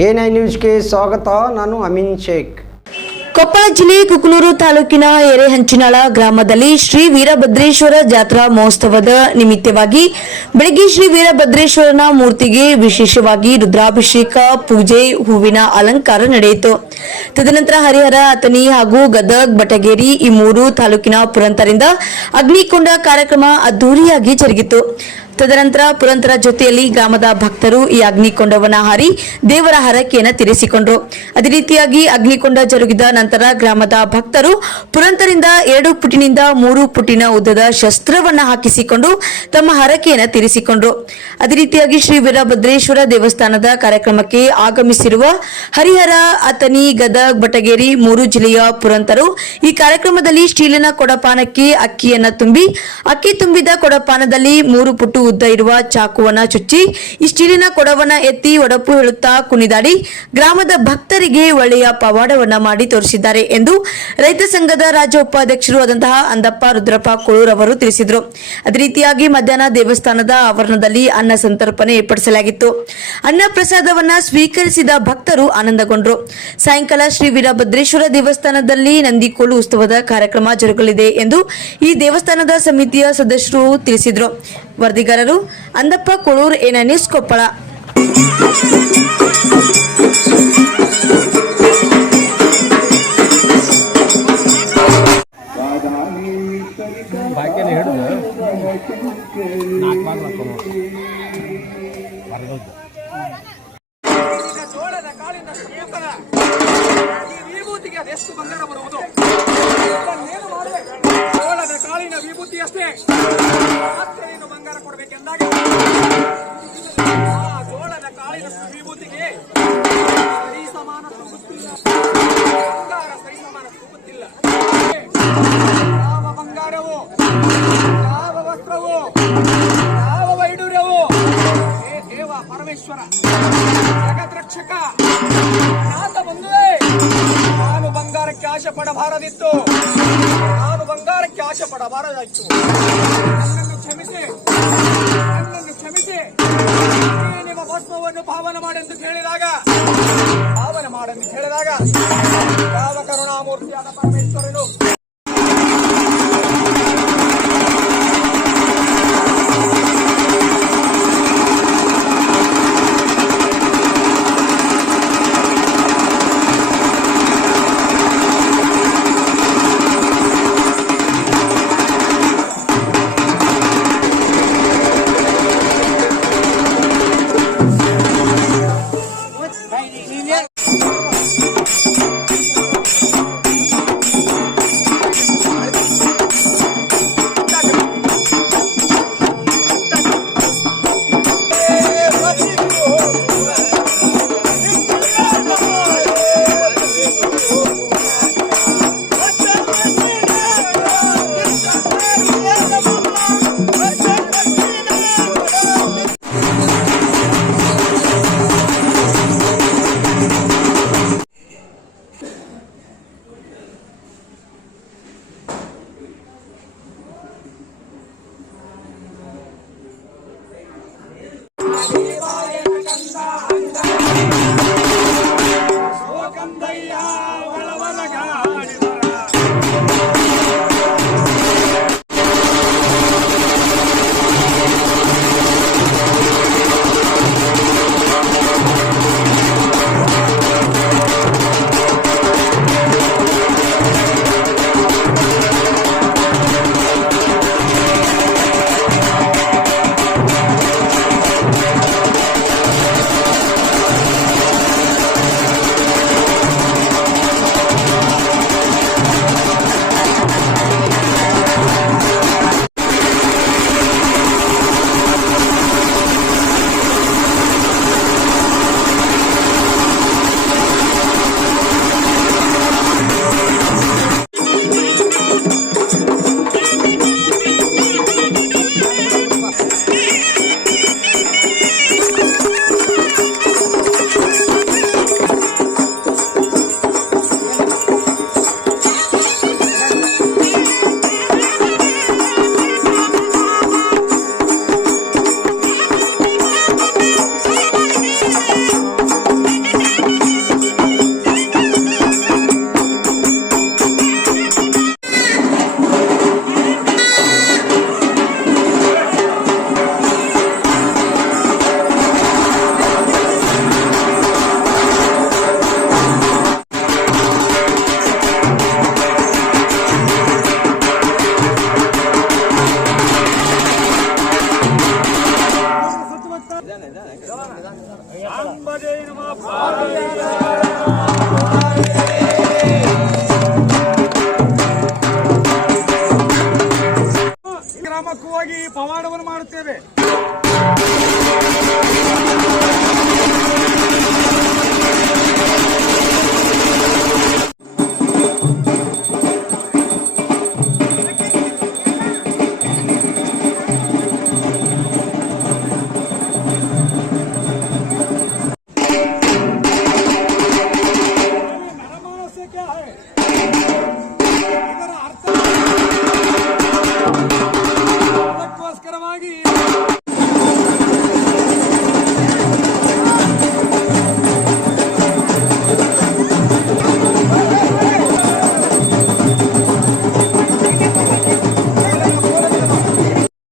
A9 ನ್ಯೂಸ್ಗೆ ಸ್ವಾಗತ. ನಾನು ಅಮೀನ್ ಶೇಖ್. ಕೊಪ್ಪಳ ಜಿಲ್ಲೆ ಕುಕನೂರು ತಾಲೂಕಿನ ಎರೆಹಂಚಿನಾಳ ಗ್ರಾಮದಲ್ಲಿ ಶ್ರೀ ವೀರಭದ್ರೇಶ್ವರ ಜಾತ್ರಾ ಮಹೋತ್ಸವದ ನಿಮಿತ್ತವಾಗಿ ಬೆಳಗ್ಗೆ ಶ್ರೀ ವೀರಭದ್ರೇಶ್ವರನ ಮೂರ್ತಿಗೆ ವಿಶೇಷವಾಗಿ ರುದ್ರಾಭಿಷೇಕ, ಪೂಜೆ, ಹೂವಿನ ಅಲಂಕಾರ ನಡೆಯಿತು. ತದನಂತರ ಹರಿಹರ, ಅಥಣಿ ಹಾಗೂ ಗದಗ್, ಬಟಗೇರಿ ಈ ಮೂರು ತಾಲೂಕಿನ ಪುರಂತರಿಂದ ಅಗ್ನಿಕೊಂಡ ಕಾರ್ಯಕ್ರಮ ಅದ್ದೂರಿಯಾಗಿ ಜರುಗಿತು. ತದನಂತರ ಪುರಂತರ ಜೊತೆಯಲ್ಲಿ ಗ್ರಾಮದ ಭಕ್ತರು ಈ ಅಗ್ನಿಕೊಂಡವನ್ನ ಹಾರಿ ದೇವರ ಹರಕೆಯನ್ನು ತೀರಿಸಿಕೊಂಡರು. ಅದೇ ರೀತಿಯಾಗಿ ಅಗ್ನಿಕೊಂಡ ಜರುಗಿದ ನಂತರ ಗ್ರಾಮದ ಭಕ್ತರು ಪುರಂತರಿಂದ 2 ಫುಟಿನಿಂದ 3 ಫುಟಿನ ಉದ್ದದ ಶಸ್ತ್ರವನ್ನ ಹಾಕಿಸಿಕೊಂಡು ತಮ್ಮ ಹರಕೆಯನ್ನು ತೀರಿಸಿಕೊಂಡರು. ಅದೇ ರೀತಿಯಾಗಿ ಶ್ರೀ ವೀರಭದ್ರೇಶ್ವರ ದೇವಸ್ಥಾನದ ಕಾರ್ಯಕ್ರಮಕ್ಕೆ ಆಗಮಿಸಿರುವ ಹರಿಹರ, ಅಥಣಿ, ಗದಗ್, ಬಟಗೇರಿ 3 ಜಿಲ್ಲೆಯ ಪುರಂತರು ಈ ಕಾರ್ಯಕ್ರಮದಲ್ಲಿ ಸ್ಟೀಲಿನ ಕೊಡಪಾನಕ್ಕೆ ಅಕ್ಕಿಯನ್ನ ತುಂಬಿ, ಅಕ್ಕಿ ತುಂಬಿದ ಕೊಡಪಾನದಲ್ಲಿ 3 ಫುಟ್ ಉದ್ದ ಇರುವ ಚಾಕುವನ್ನ ಚುಚ್ಚಿ ಈ ಸ್ಟೀಲಿನ ಕೊಡವನ್ನ ಎತ್ತಿ ಒಡಪು ಹೇಳುತ್ತಾ ಕುಣಿದಾಡಿ ಗ್ರಾಮದ ಭಕ್ತರಿಗೆ ಒಳ್ಳೆಯ ಪವಾಡವನ್ನ ಮಾಡಿ ತೋರಿಸಿದ್ದಾರೆ ಎಂದು ರೈತ ಸಂಘದ ರಾಜ್ಯ ಉಪಾಧ್ಯಕ್ಷರು ಆದಂತಹ ಅಂದಪ್ಪ ರುದ್ರಪ್ಪ ಕೋಳೂರ್ ಅವರು ತಿಳಿಸಿದರು. ಅದೇ ರೀತಿಯಾಗಿ ಮಧ್ಯಾಹ್ನ ದೇವಸ್ಥಾನದ ಆವರಣದಲ್ಲಿ ಅನ್ನ ಸಂತರ್ಪಣೆ ಏರ್ಪಡಿಸಲಾಗಿತ್ತು. ಅನ್ನ ಪ್ರಸಾದವನ್ನ ಸ್ವೀಕರಿಸಿದ ಭಕ್ತರು ಆನಂದಗೊಂಡರು. ಸಾಯಂಕಾಲ ಶ್ರೀ ವೀರಭದ್ರೇಶ್ವರ ದೇವಸ್ಥಾನದಲ್ಲಿ ನಂದಿಕೋಲು ಉತ್ಸವದ ಕಾರ್ಯಕ್ರಮ ಜರುಗಲಿದೆ ಎಂದು ಈ ದೇವಸ್ಥಾನದ ಸಮಿತಿಯ ಸದಸ್ಯರು ತಿಳಿಸಿದರು. ವರದಿಗಾರರು ಅಂದಪ್ಪ ಕೋಳೂರ್, A9 ನ್ಯೂಸ್, ಕೊಪ್ಪಳ. ಜೋಳದ ಕಾಳಿನ ಕೇತನ ವಿಭೂತಿಗೆ ಅದೆಷ್ಟು ಬಂಗಾರ ಬರುವುದು? ಜೋಳದ ಕಾಳಿನ ವಿಭೂತಿ ಅಷ್ಟೇ, ಮತ್ತೆ ನೀನು ಬಂಗಾರ ಕೊಡಬೇಕೆಂದಾಗ ಆ ಜೋಳದ ಕಾಳಿನ ವಿಭೂತಿಗೆ ಸರಿ ಸಮಾನ ತುಂಬುತ್ತಿಲ್ಲ, ಬಂಗಾರ ಸರಿ ಸಮಾನ ತುಂಬುತ್ತಿಲ್ಲ. ಯಾವ ಬಂಗಾರವು, ಯಾವ ವಸ್ತ್ರವು, ಯಾವ ವೈಡೂರ್ಯವು, ಹೇ ದೇವ ಪರಮೇಶ್ವರ, ಜಗದ್ರಕ್ಷಕ, ನಾಥ ಬಂಧುವೇ, ನಾನು ಬಂಗಾರಕ್ಕೆ ಆಶೆ ಪಡಬಾರದಿತ್ತು, ನಾನು ಬಂಗಾರಕ್ಕೆ ಆಶೆ ಪಡಬಾರದಾಯ್ತು. ನನ್ನನ್ನು ಕ್ಷಮಿಸಿ, ನನ್ನನ್ನು ಕ್ಷಮಿಸಿ. ನಿಮ್ಮ ಭಸ್ಮವನ್ನು ಪಾವನ ಮಾಡೆಂದು ಹೇಳಿದಾಗ, ಪಾವನ ಮಾಡೆಂದು ಹೇಳಿದಾಗ ಯಾವ ಕರುಣಾಮೂರ್ತಿಯಾದ ಪರಮೇಶ್ವರನು ಗ್ರಾಮಕ್ಕೂ ಹೋಗಿ ಪವಾಡವನ್ನು ಮಾಡುತ್ತೇವೆ.